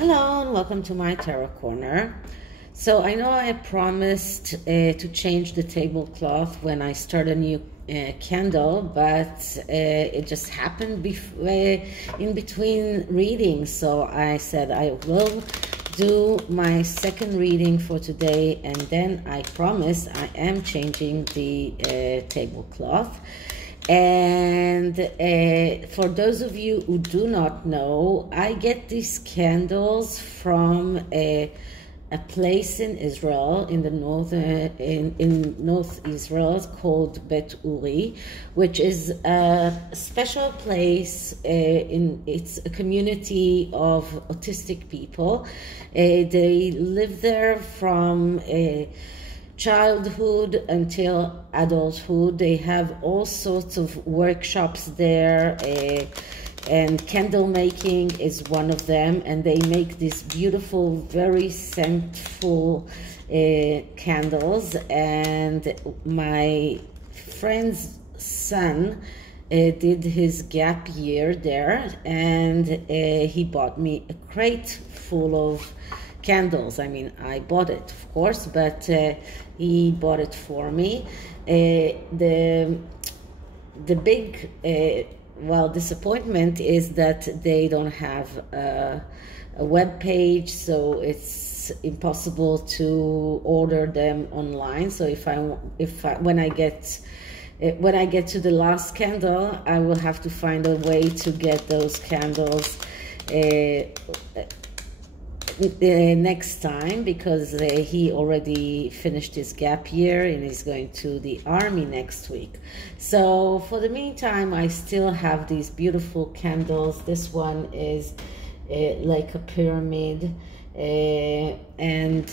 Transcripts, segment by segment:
Hello and welcome to my tarot corner. So I know I promised to change the tablecloth when I start a new candle, but it just happened in between readings. So I said I will do my second reading for today, and then I promise I am changing the tablecloth. And for those of you who do not know, I get these candles from a place in Israel, in the north, in North Israel, called Bet-Uri, which is a special place. It's a community of autistic people. They live there from childhood until adulthood. They have all sorts of workshops there, and candle making is one of them, and they make these beautiful, very scentful candles. And my friend's son did his gap year there, and he bought me a crate full of candles. I mean, I bought it, of course, but he bought it for me. The big disappointment is that they don't have a web page, so it's impossible to order them online. So when I get to the last candle, I will have to find a way to get those candles next time, because he already finished his gap year and he's going to the army next week. So for the meantime, I still have these beautiful candles. This one is like a pyramid, and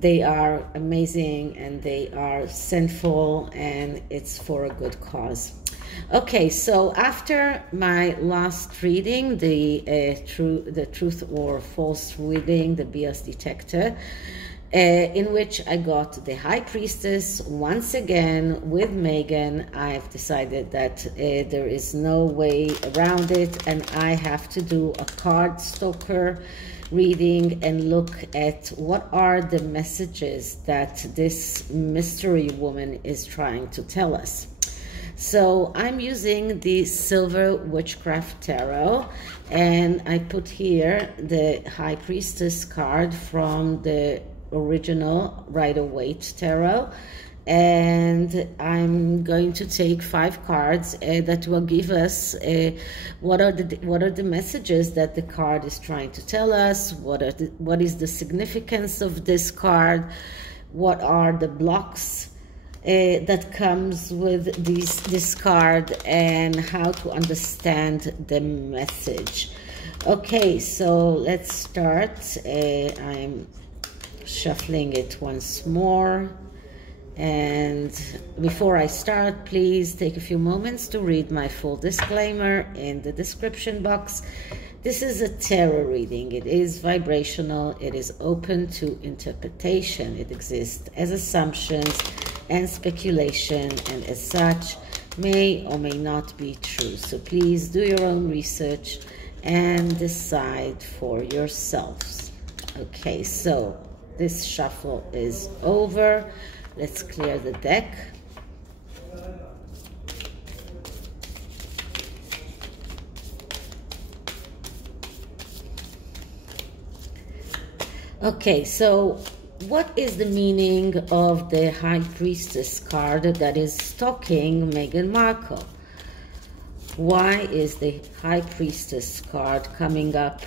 they are amazing, and they are scentful, and it's for a good cause. Okay, so after my last reading, the truth or false reading, the BS detector, in which I got the High Priestess once again with Meghan, I've decided that there is no way around it, and I have to do a card Stalker reading and look at what are the messages that this mystery woman is trying to tell us. So I'm using the Silver Witchcraft Tarot, and I put here the High Priestess card from the original Rider-Waite Tarot, and I'm going to take 5 cards that will give us what are the messages that the card is trying to tell us, what is the significance of this card, what are the blocks that comes with this card, and how to understand the message. Okay, so let's start. I'm shuffling it once more, and before I start, please take a few moments to read my full disclaimer in the description box. This is a tarot reading. It is vibrational. It is open to interpretation. It exists as assumptions and speculation, and as such may or may not be true. So please do your own research and decide for yourselves. Okay, so this shuffle is over. Let's clear the deck. Okay, so what is the meaning of the High Priestess card that is stalking Meghan Markle? Why is the High Priestess card coming up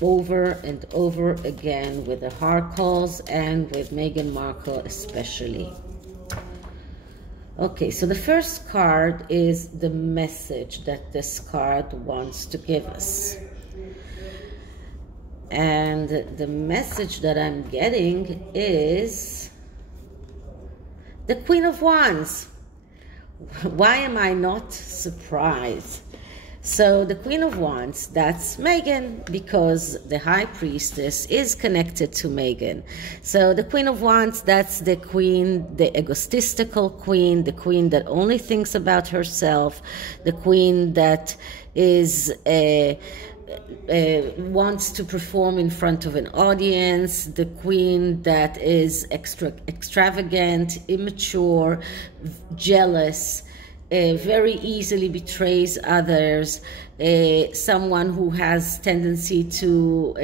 over and over again with the Harkles and with Meghan Markle especially? Okay, so the first card is the message that this card wants to give us. And the message that I'm getting is the Queen of Wands. Why am I not surprised? So the Queen of Wands, that's Meghan, because the High Priestess is connected to Meghan. So the Queen of Wands, that's the queen, the egotistical queen, the queen that only thinks about herself, the queen that is wants to perform in front of an audience, the queen that is extravagant, immature, jealous, very easily betrays others, someone who has tendency to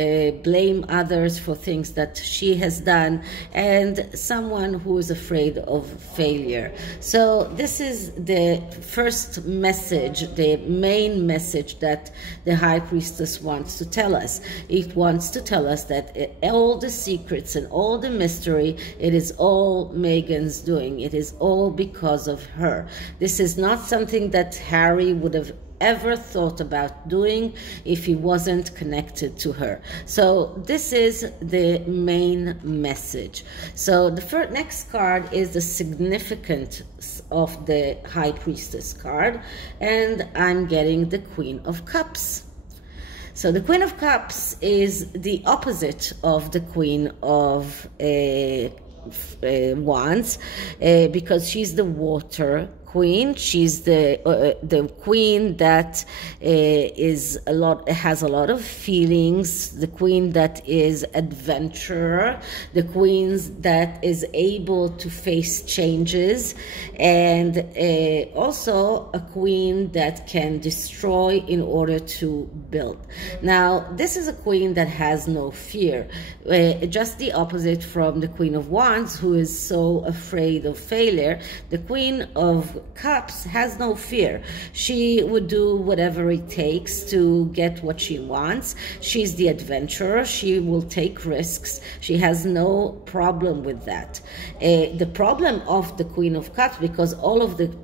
blame others for things that she has done, and someone who is afraid of failure. So this is the first message, the main message that the High Priestess wants to tell us. It wants to tell us that all the secrets and all the mystery, it is all Meghan's doing. It is all because of her. This is not something that Harry would have ever thought about doing if he wasn't connected to her. So this is the main message. So the next card is the significance of the High Priestess card, and I'm getting the Queen of Cups. So the Queen of Cups is the opposite of the Queen of Wands, because she's the water queen. She's the queen that has a lot of feelings, the queen that is adventurer, the queen that is able to face changes, and also a queen that can destroy in order to build. Now, this is a queen that has no fear, just the opposite from the Queen of Wands, who is so afraid of failure. The Queen of Cups has no fear. She would do whatever it takes to get what she wants. She's the adventurer. She will take risks. She has no problem with that. The problem of the Queen of Cups, because all of the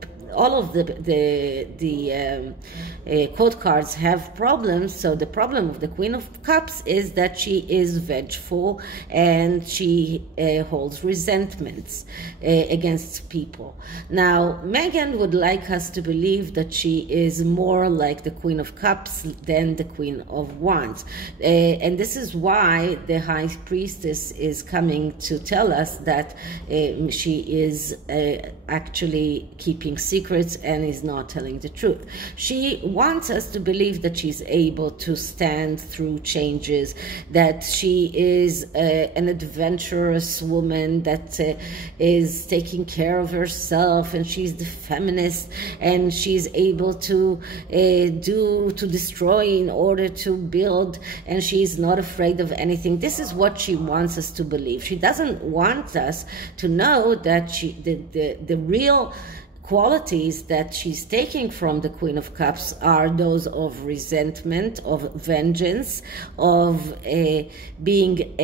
quote cards have problems. So the problem of the Queen of Cups is that she is vengeful and she holds resentments against people. Now, Meghan would like us to believe that she is more like the Queen of Cups than the Queen of Wands. And this is why the High Priestess is coming to tell us that she is actually keeping secrets and is not telling the truth. She wants us to believe that she's able to stand through changes, that she is an adventurous woman that is taking care of herself, and she's the feminist, and she's able to destroy in order to build, and she's not afraid of anything. This is what she wants us to believe. She doesn't want us to know that the real qualities that she's taking from the Queen of Cups are those of resentment, of vengeance, of being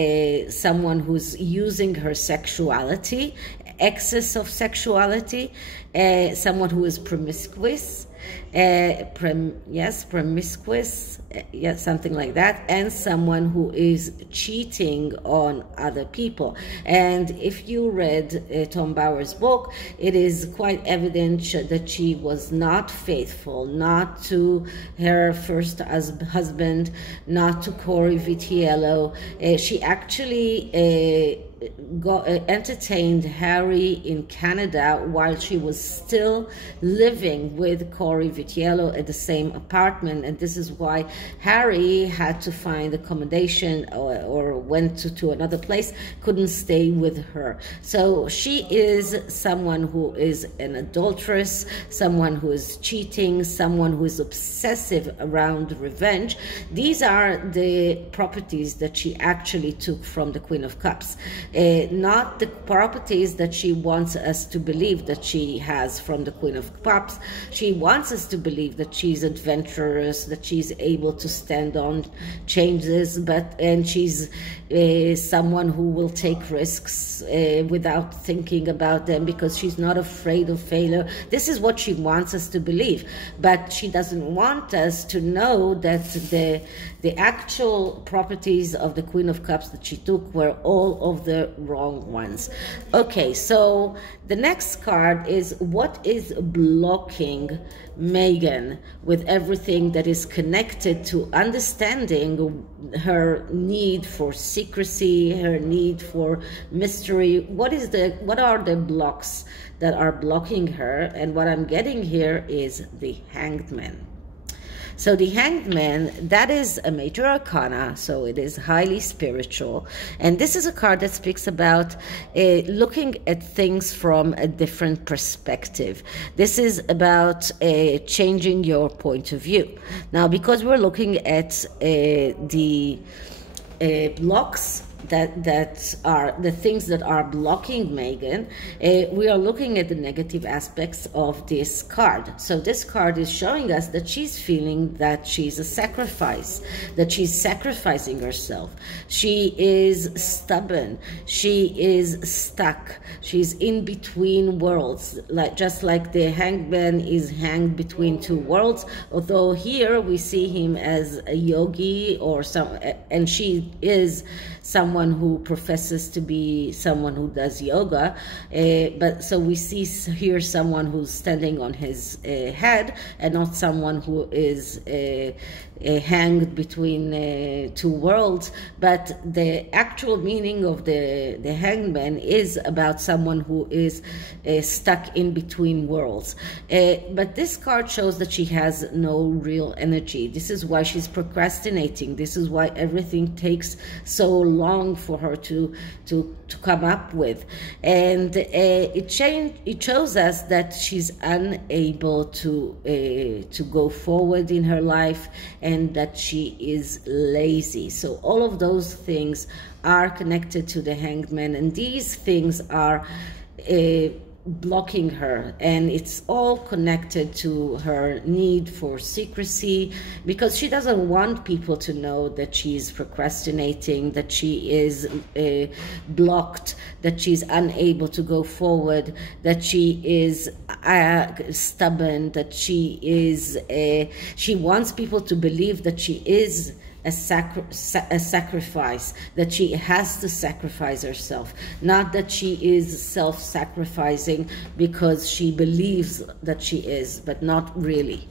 someone who's using her sexuality, excess of sexuality, someone who is promiscuous, promiscuous, something like that, and someone who is cheating on other people. And if you read Tom Bauer's book, it is quite evident that she was not faithful, not to her first husband, not to Corey Vitiello. She actually entertained Harry in Canada while she was still living with Corey Vitiello at the same apartment, and this is why Harry had to find accommodation or went to another place, couldn't stay with her. So she is someone who is an adulteress, someone who is cheating, someone who is obsessive around revenge. These are the properties that she actually took from the Queen of Cups. Not the properties that she wants us to believe that she has from the Queen of Cups. She wants us to believe that she's adventurous, that she's able to stand on changes, and she's someone who will take risks without thinking about them because she's not afraid of failure. This is what she wants us to believe, but she doesn't want us to know that the actual properties of the Queen of Cups that she took were all of the wrong ones. Okay, so the next card is what is blocking Meghan with everything that is connected to understanding her need for secrecy, her need for mystery. What are the blocks that are blocking her? And what I'm getting here is the Hanged Man. So the Hanged Man, that is a major arcana, so it is highly spiritual. And this is a card that speaks about looking at things from a different perspective. This is about changing your point of view. Now, because we're looking at the blocks that are the things that are blocking Meghan, we are looking at the negative aspects of this card. So this card is showing us that she's feeling that she's a sacrifice, that she's sacrificing herself. She is stubborn. She is stuck. She's in between worlds, just like the Hanged Man is hanged between two worlds. Although here we see him as a yogi or and she is someone who professes to be someone who does yoga, but so we see here someone who's standing on his head and not someone who is hanged between two worlds. But the actual meaning of the Hanged Man is about someone who is stuck in between worlds. But this card shows that she has no real energy. This is why she's procrastinating. This is why everything takes so long for her to come up with. And it shows us that she's unable to go forward in her life, and that she is lazy. So all of those things are connected to the Hanged Man, and these things are blocking her, and it's all connected to her need for secrecy, because she doesn't want people to know that she's procrastinating, that she is blocked, that she's unable to go forward, that she is stubborn, that she is she wants people to believe that she is a sacrifice, that she has to sacrifice herself, not that she is self-sacrificing because she believes that she is, but not really.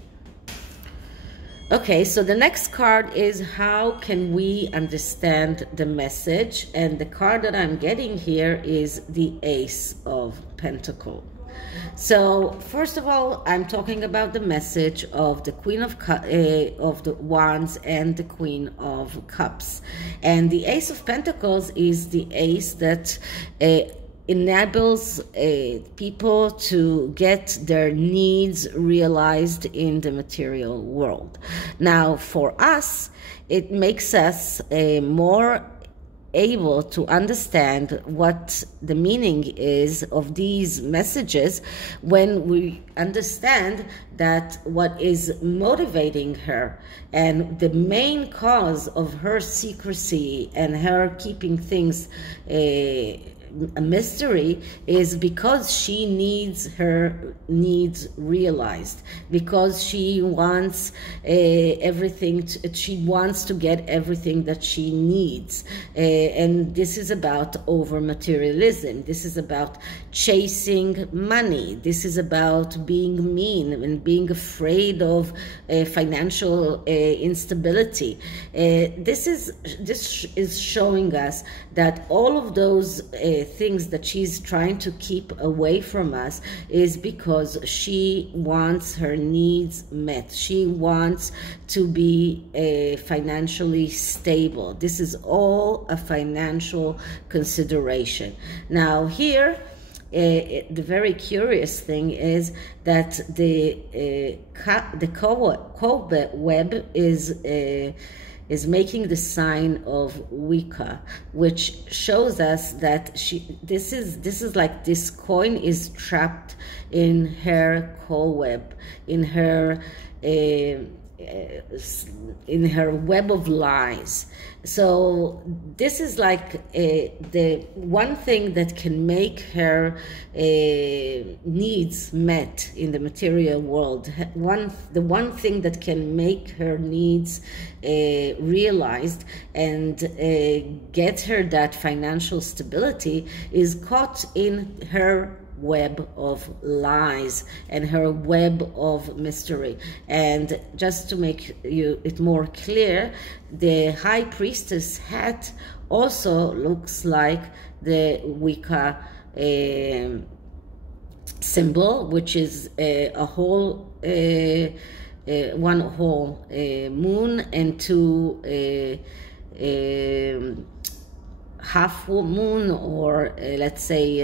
Okay, so the next card is how can we understand the message? And the card that I'm getting here is the Ace of Pentacles. So first of all, I'm talking about the message of the Queen of the Wands and the Queen of Cups. And the Ace of Pentacles is the ace that enables people to get their needs realized in the material world. Now, for us, it makes us more able to understand what the meaning is of these messages when we understand that what is motivating her and the main cause of her secrecy and her keeping things a mystery is because she needs her needs realized, because she wants everything she wants to get everything that she needs, and this is about over materialism. This is about chasing money. This is about being mean and being afraid of financial instability. This is showing us that all of those things that she's trying to keep away from us is because she wants her needs met. She wants to be financially stable. This is all a financial consideration. Now here, the very curious thing is that the cobweb is making the sign of Wicca, which shows us that this is like this coin is trapped in her cobweb, in her web of lies. So this is like the one thing that can make her needs met in the material world. The one thing that can make her needs realized and get her that financial stability is caught in her web of lies and her web of mystery. And just to make it more clear, the High Priestess hat also looks like the Wicca symbol, which is a whole one whole moon and two half moon, or let's say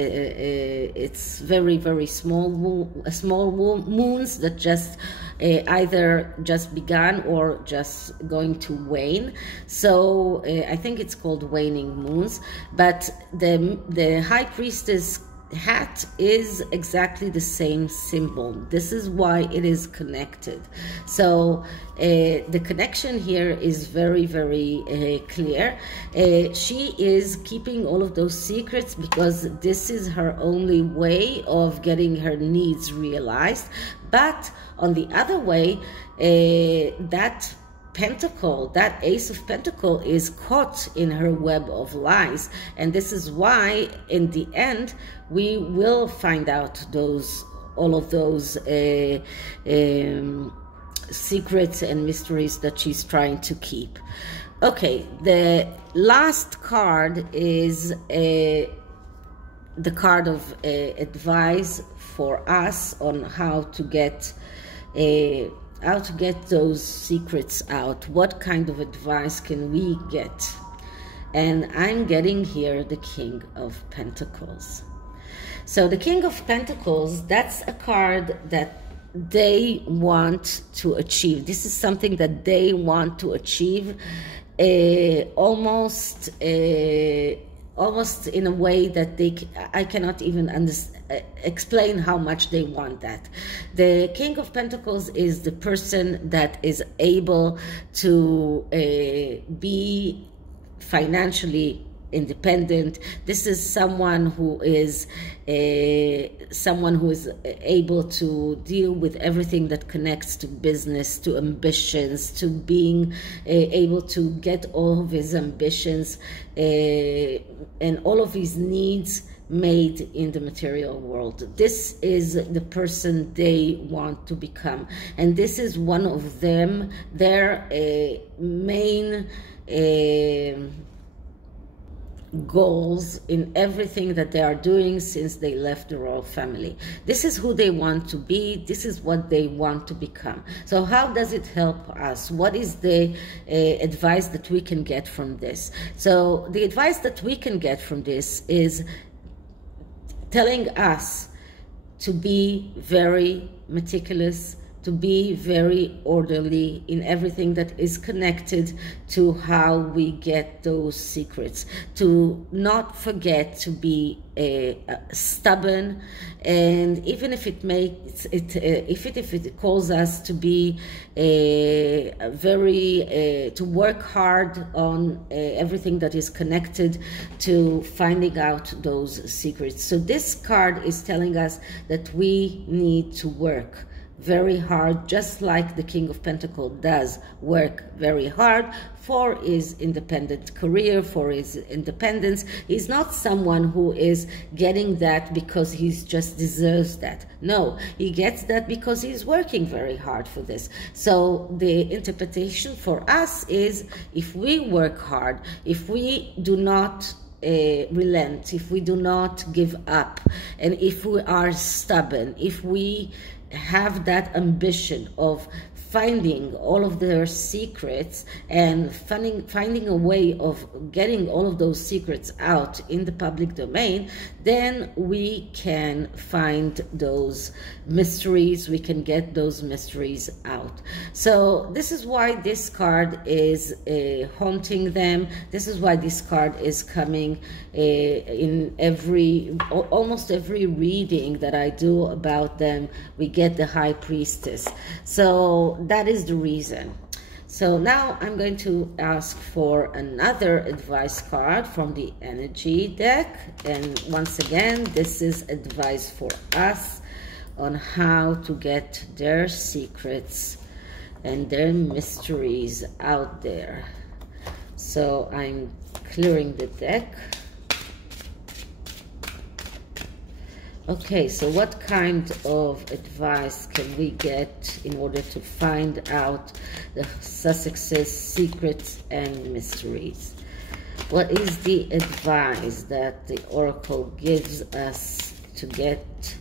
it's very, very small moons that just either just began or just going to wane. So I think it's called waning moons. But the High Priestess hat is exactly the same symbol. This is why it is connected. So the connection here is very, very clear. She is keeping all of those secrets because this is her only way of getting her needs realized. But on the other way, that Pentacle, that Ace of Pentacle, is caught in her web of lies, and this is why in the end we will find out all of those secrets and mysteries that she's trying to keep. Okay, the last card is the card of advice for us on how to get those secrets out. What kind of advice can we get? And I'm getting here the King of Pentacles. So the King of Pentacles, that's a card that they want to achieve. This is something that they want to achieve, almost in a way that I cannot even explain how much they want that. The King of Pentacles is the person that is able to be financially independent. This is someone who is able to deal with everything that connects to business, to ambitions, to being able to get all of his ambitions and all of his needs made in the material world. This is the person they want to become, and this is one of them, their main goals in everything that they are doing since they left the royal family. This is who they want to be. This is what they want to become. So how does it help us? What is the advice that we can get from this? So the advice that we can get from this is telling us to be very meticulous, to be very orderly in everything that is connected to how we get those secrets, to not forget to be stubborn, and even if it makes it, if it calls us to be to work hard on everything that is connected to finding out those secrets. So this card is telling us that we need to work very hard, just like the King of Pentacles does work very hard for his independent career, for his independence. He's not someone who is getting that because he just deserves that. No, he gets that because he's working very hard for this. So the interpretation for us is, if we work hard, if we do not relent, if we do not give up, and if we are stubborn, if we have that ambition of finding all of their secrets and finding a way of getting all of those secrets out in the public domain, then we can find those mysteries, we can get those mysteries out. So this is why this card is haunting them. This is why this card is coming in almost every reading that I do about them. We get the High Priestess. So that is the reason. So now I'm going to ask for another advice card from the energy deck. And once again, this is advice for us on how to get their secrets and their mysteries out there. So I'm clearing the deck. Okay, so what kind of advice can we get in order to find out the Sussexes' secrets and mysteries? What is the advice that the Oracle gives us to get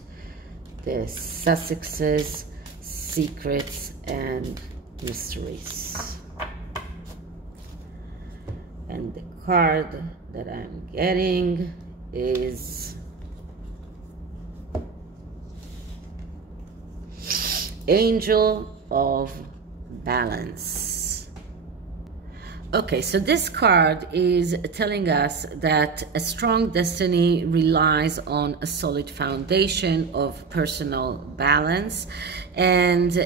the Sussexes' secrets and mysteries. And the card that I'm getting is Angel of Balance. Okay, so this card is telling us that a strong destiny relies on a solid foundation of personal balance. And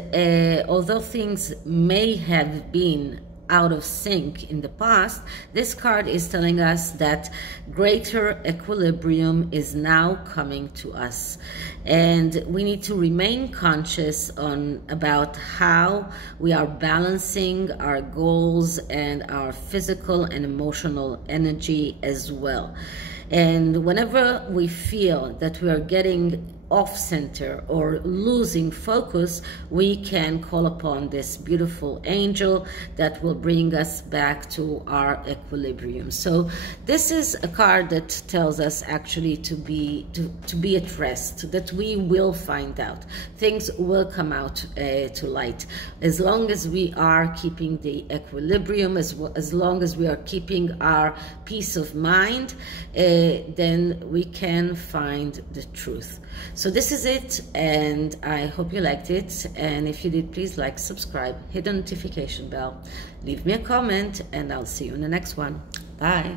although things may have been out of sync in the past, this card is telling us that greater equilibrium is now coming to us, and we need to remain conscious about how we are balancing our goals and our physical and emotional energy as well. And whenever we feel that we are getting off center or losing focus, we can call upon this beautiful angel that will bring us back to our equilibrium. So this is a card that tells us actually to be at rest, that we will find out. Things will come out to light. As long as we are keeping the equilibrium, as long as we are keeping our peace of mind, then we can find the truth. So this is it, and I hope you liked it. And if you did, please like, subscribe, hit the notification bell, leave me a comment, and I'll see you in the next one. Bye.